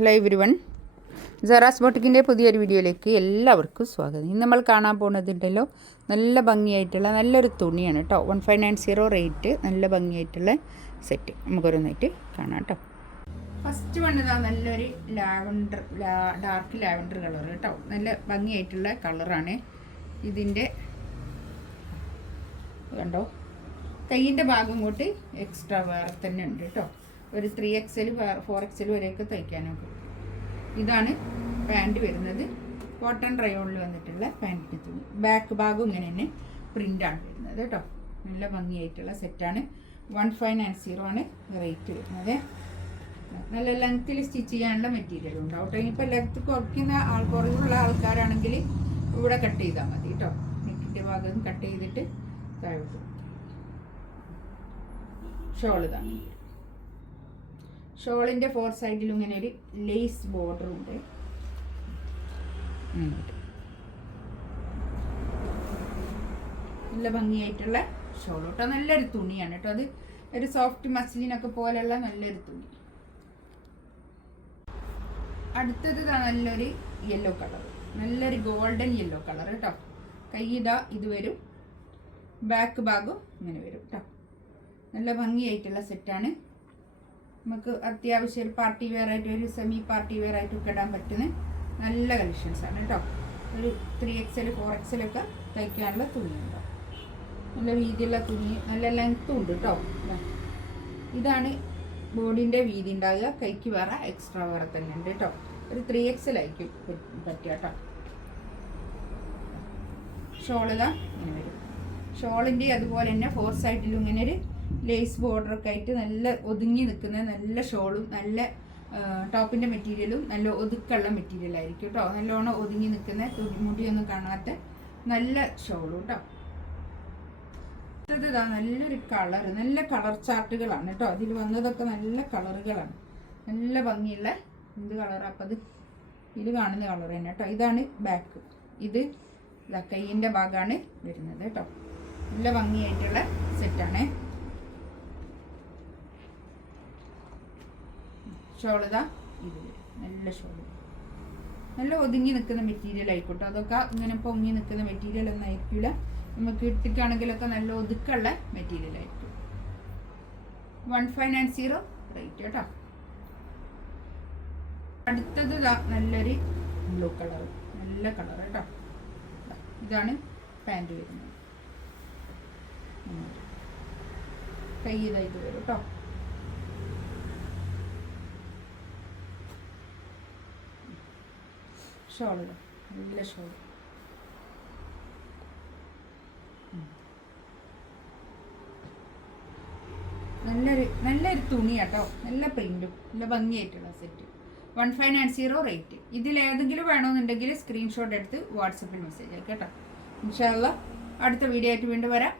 Hello everyone, Sara's ബോട്ടിക്കിൻ്റെ പുതിയൊരു വീഡിയോയിലേക്ക് എല്ലാവർക്കും സ്വാഗതം. ഇന്ന് നമ്മൾ കാണാൻ പോകുന്നതുണ്ടല്ലോ നല്ല ഭംഗിയായിട്ടുള്ള നല്ലൊരു തുണിയാണ് കേട്ടോ. 1590 റേറ്റ്, നല്ല ഭംഗിയായിട്ടുള്ള സെറ്റ്. നമുക്കൊരോന്നായിട്ട് കാണാം കേട്ടോ. ഫസ്റ്റ് വന്നതാ നല്ലൊരു ലാവൻഡർ, ഡാർക്ക് ലാവൻഡർ കളർ കേട്ടോ. നല്ല ഭംഗിയായിട്ടുള്ള കളറാണ്. ഇതിൻ്റെ കണ്ടോ, കൈയിൻ്റെ ഭാഗം കൊണ്ട് എക്സ്ട്രാ വേറെ തന്നെ ഉണ്ട് കേട്ടോ. ഒരു 3XL 4XL വരെയൊക്കെ തയ്ക്കാനൊക്കെ. ഇതാണ് പാൻറ്റ് വരുന്നത്. കോട്ടൺ റയോണിൽ വന്നിട്ടുള്ള പാൻറ്റിന് തുണി. ബാക്ക് ഭാഗം ഇങ്ങനെ തന്നെ പ്രിൻ്റാണ് വരുന്നത് കേട്ടോ. നല്ല ഭംഗിയായിട്ടുള്ള സെറ്റാണ്. 1590 ആണ് റേറ്റ് വരുന്നത്. നല്ല ലെങ്ത്തിൽ സ്റ്റിച്ച് ചെയ്യാനുള്ള മെറ്റീരിയൽ ഉണ്ടാവും കേട്ടോ. ഇനിയിപ്പോൾ ലെങ്ത്ത് കുറവുള്ള ആൾക്കാരാണെങ്കിൽ ഇവിടെ കട്ട് ചെയ്താൽ മതി കേട്ടോ. നെക്കിൻ്റെ ഭാഗം കട്ട് ചെയ്തിട്ട് താഴോട്ട്. ഷോൾ ഇതാണ്. ഷോളിൻ്റെ 4 സൈഡിലും ഇങ്ങനെ ഒരു ലേസ് ബോർഡർ ഉണ്ട്. നല്ല ഭംഗിയായിട്ടുള്ള ഷോൾ കേട്ടോ. നല്ലൊരു തുണിയാണ് കേട്ടോ. അത് ഒരു സോഫ്റ്റ് മസ്ലിനൊക്കെ പോലെയുള്ള നല്ലൊരു തുണി. അടുത്തത് നല്ലൊരു യെല്ലോ കളർ, നല്ലൊരു ഗോൾഡൻ യെല്ലോ കളർ കേട്ടോ. കൈ ഇത് വരും, ബാക്ക് ഭാഗം ഇങ്ങനെ വരും കേട്ടോ. നല്ല ഭംഗിയായിട്ടുള്ള സെറ്റാണ്. നമുക്ക് അത്യാവശ്യം ഒരു പാർട്ടി വെയർ ആയിട്ട്, ഒരു സെമി പാർട്ടി വെയർ ആയിട്ടൊക്കെ ഇടാൻ പറ്റുന്ന നല്ല കളക്ഷൻസാണ് കേട്ടോ. ഒരു 3XL 4XL ഒക്കെ തയ്ക്കാനുള്ള തുണിയുണ്ടോ. നല്ല വീതിയുള്ള തുണി, നല്ല ലെങ്ത്തും ഉണ്ട് കേട്ടോ. ഇതാണ് ബോഡിൻ്റെ വീതി ഉണ്ടാകുക. കൈക്ക് വേറെ എക്സ്ട്രാ വേറെ തന്നെ ഉണ്ട് കേട്ടോ. ഒരു 3XL ആയിരിക്കും പറ്റുക കേട്ടോ. ഷോളിതാ ഇങ്ങനെ വരും. ഷോളിൻ്റെ അതുപോലെ തന്നെ 4 സൈഡിലും ഇങ്ങനെ ഒരു ലേസ് ബോർഡറൊക്കെ ആയിട്ട് നല്ല ഒതുങ്ങി നിൽക്കുന്ന നല്ല ഷോളും നല്ല ടോപ്പിൻ്റെ മെറ്റീരിയലും നല്ല ഒതുക്കുള്ള മെറ്റീരിയലായിരിക്കും കേട്ടോ. നല്ലോണം ഒതുങ്ങി നിൽക്കുന്ന മുടിയൊന്നും കാണാത്ത നല്ല ഷോളും കേട്ടോ. ഇതാ നല്ലൊരു കളർ, നല്ല കളർ ചാർട്ടുകളാണ് കേട്ടോ. അതിൽ വന്നതൊക്കെ നല്ല കളറുകളാണ്. നല്ല ഭംഗിയുള്ള എന്ത് കളറാണ് അപ്പം അത് ഇതിൽ കാണുന്ന കളർ തന്നെ കേട്ടോ. ഇതാണ് ബാക്ക്. ഇത് കയ്യിൻ്റെ ഭാഗമാണ് വരുന്നത് കേട്ടോ. നല്ല ഭംഗിയായിട്ടുള്ള സെറ്റാണ്. ഷോളിതാ ഇത് വരും. നല്ല ഷോള്, നല്ല ഒതുങ്ങി നിൽക്കുന്ന മെറ്റീരിയൽ ആയിക്കോട്ടെ. അതൊക്കെ ഇങ്ങനെ പൊങ്ങി നിൽക്കുന്ന മെറ്റീരിയൽ ഒന്നും ആയിരിക്കില്ല. നമുക്ക് ഇട്ടിട്ടാണെങ്കിലൊക്കെ നല്ല ഒതുക്കുള്ള മെറ്റീരിയൽ ആയിരിക്കും. 1590 റേറ്റ് കേട്ടോ. അടുത്തത് നല്ലൊരു ബ്ലൂ കളർ, നല്ല കളർ കേട്ടോ. ഇതാണ് പാൻറ് വരുന്നത്. കൈ ഇതായിട്ട് വരും കേട്ടോ. ഷോള് നല്ല ഷോൾ. നല്ലൊരു തുണി കേട്ടോ. നല്ല പ്രിന്റും നല്ല ഭംഗിയായിട്ടുള്ള സെറ്റ്. 1590 റേറ്റ്. ഇതിൽ ഏതെങ്കിലും വേണമെന്നുണ്ടെങ്കിൽ സ്ക്രീൻഷോട്ട് എടുത്ത് വാട്സപ്പിൽ മെസ്സേജ് ആക്കി കേട്ടോ. ഇൻഷാ അല്ലാഹ് അടുത്ത വീഡിയോ ആയിട്ട് വീണ്ടും വരാം.